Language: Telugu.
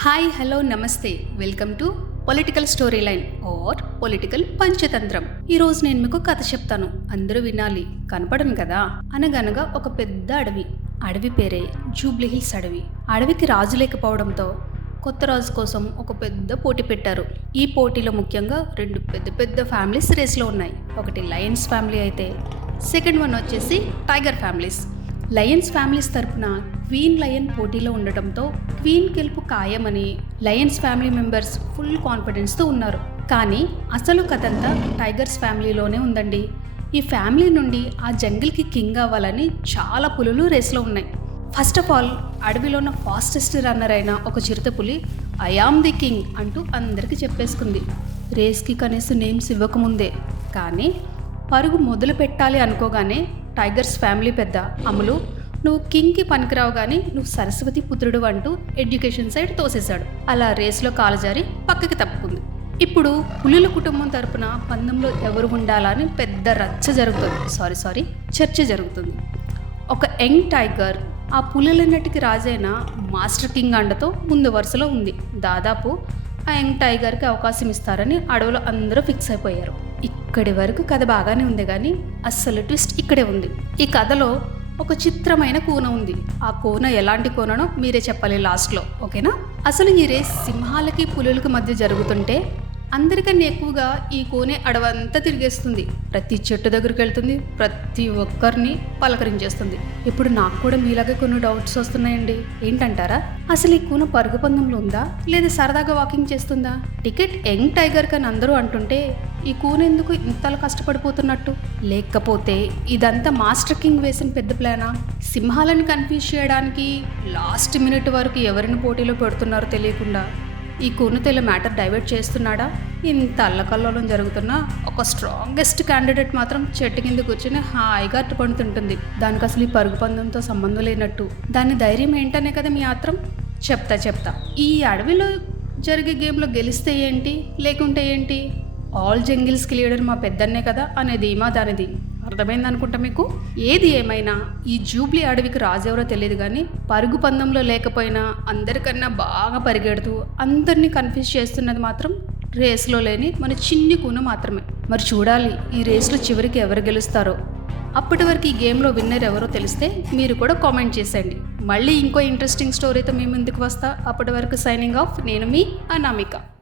హాయ్ హలో నమస్తే. Welcome to political story line or political Panchatantram ఈ రోజు నేను మీకు కథ చెప్తాను. అందరూ వినాలి. కనపడను కదా? అనగనగా ఒక పెద్ద అడవి. అడవి పేరే జూబ్లీ హిల్స్ అడవి. అడవికి రాజు లేకపోవడంతో కొత్త రాజు కోసం ఒక పెద్ద పోటీ పెట్టారు. ఈ పోటీలో ముఖ్యంగా రెండు పెద్ద పెద్ద ఫ్యామిలీస్ రేస్లో ఉన్నాయి. ఒకటి లయన్స్ ఫ్యామిలీ అయితే సెకండ్ వన్ వచ్చేసి టైగర్ ఫ్యామిలీస్ లయన్స్ ఫ్యామిలీస్ తరపున క్వీన్ లయన్ పోటీలో ఉండటంతో క్వీన్ గెలుపు ఖాయమని లయన్స్ ఫ్యామిలీ మెంబర్స్ ఫుల్ కాన్ఫిడెన్స్తో ఉన్నారు. కానీ అసలు కథంతా టైగర్స్ ఫ్యామిలీలోనే ఉందండి. ఈ ఫ్యామిలీ నుండి ఆ జంగిల్కి కింగ్ అవ్వాలని చాలా పులులు రేస్లో ఉన్నాయి. ఫస్ట్ ఆఫ్ ఆల్ అడవిలో ఉన్న ఫాస్టెస్ట్ రన్నర్ అయిన ఒక చిరుతపులి ఐ ఆమ్ ది కింగ్ అంటూ అందరికీ చెప్పేసుకుంది. రేస్కి కనీసం నేమ్స్ ఇవ్వకముందే. కానీ పరుగు మొదలు పెట్టాలి అనుకోగానే టైగర్స్ ఫ్యామిలీ పెద్ద. అమలు నువ్వు కింగ్కి పనికిరావు కానీ నువ్వు సరస్వతి పుత్రుడు అంటూ ఎడ్యుకేషన్ సైడ్ తోసేశాడు. అలా రేస్లో కాలజారి పక్కకి తప్పుకుంది. ఇప్పుడు పులుల కుటుంబం తరపున పందెంలో ఎవరు ఉండాలా అని పెద్ద రచ్చ జరుగుతుంది. సారీ సారీ చర్చ జరుగుతుంది. ఒక యంగ్ టైగర్ ఆ పులులన్నిటికీ రాజైన మాస్టర్ కింగ్ అండతో ముందు వరుసలో ఉంది. దాదాపు ఆ యంగ్ టైగర్కి అవకాశం ఇస్తారని అడవిలో అందరూ ఫిక్స్ అయిపోయారు. ఇక్కడి వరకు కథ బాగానే ఉంది కానీ అస్సలు ట్విస్ట్ ఇక్కడే ఉంది. ఈ కథలో ఒక చిత్రమైన కూన ఉంది. ఆ కూన ఎలాంటి కూననో మీరే చెప్పాలి లాస్ట్లో ఓకేనా? అసలు ఈ రేస్ సింహాలకి పులులకి మధ్య జరుగుతుంటే అందరికన్నా ఎక్కువగా ఈ కోనే అడవంతా తిరిగేస్తుంది. ప్రతి చెట్టు దగ్గరికి వెళ్తుంది ప్రతి ఒక్కరిని పలకరించేస్తుంది. ఇప్పుడు నాకు కూడా మీలాగే కొన్ని డౌట్స్ వస్తున్నాయండి. ఏంటంటారా? అసలు ఈ కూన పరుగు పందంలో ఉందా? లేదా సరదాగా వాకింగ్ చేస్తుందా? టికెట్ యంగ్ టైగర్ కని అందరూ అంటుంటే ఈ కూనెందుకు ఇంతలా కష్టపడిపోతున్నట్టు? లేకపోతే ఇదంతా మాస్టర్ కింగ్ వేసిన పెద్ద ప్లానా? సింహాలను కన్ఫ్యూజ్ చేయడానికి లాస్ట్ మినిట్ వరకు ఎవరిని పోటీలో పెడుతున్నారో తెలియకుండా ఈ కూనతెల మ్యాటర్ డైవర్ట్ చేస్తున్నాడా? ఇంత అల్లకల్లోలం జరుగుతున్న ఒక స్ట్రాంగెస్ట్ క్యాండిడేట్ మాత్రం చెట్టు కింద కూర్చొని హాయిగా అట్టుపడుతుంటుంది. దానికి అసలు ఈ పరుగు పందంతో సంబంధం లేనట్టు. దాని ధైర్యం ఏంటనే కదా మీ ఆత్రం? చెప్తా చెప్తా. ఈ అడవిలో జరిగే గేమ్లో గెలిస్తే ఏంటి? లేకుంటే ఏంటి? ఆల్ జంగిల్స్కి లీడర్ మా పెద్దన్నే కదా అనేది ధీమా దానిది. అర్థమైంది అనుకుంటా మీకు? ఏది ఏమైనా ఈ జూబ్లీ అడవికి రాజెవరో తెలియదు కానీ పరుగు పందెంలో లేకపోయినా అందరికన్నా బాగా పరిగెడుతూ అందరినీ కన్ఫ్యూజ్ చేస్తున్నది మాత్రం రేస్లో లేని మన చిన్ని కూన మాత్రమే. మరి చూడాలి ఈ రేస్లో చివరికి ఎవరు గెలుస్తారో. అప్పటి వరకు ఈ గేమ్లో విన్నర్ ఎవరో తెలిస్తే మీరు కూడా కామెంట్ చేసేయండి. మళ్ళీ ఇంకో ఇంట్రెస్టింగ్ స్టోరీతో మీ ముందుకు వస్తా. అప్పటి వరకు సైనింగ్ ఆఫ్ నేను మీ అనామిక.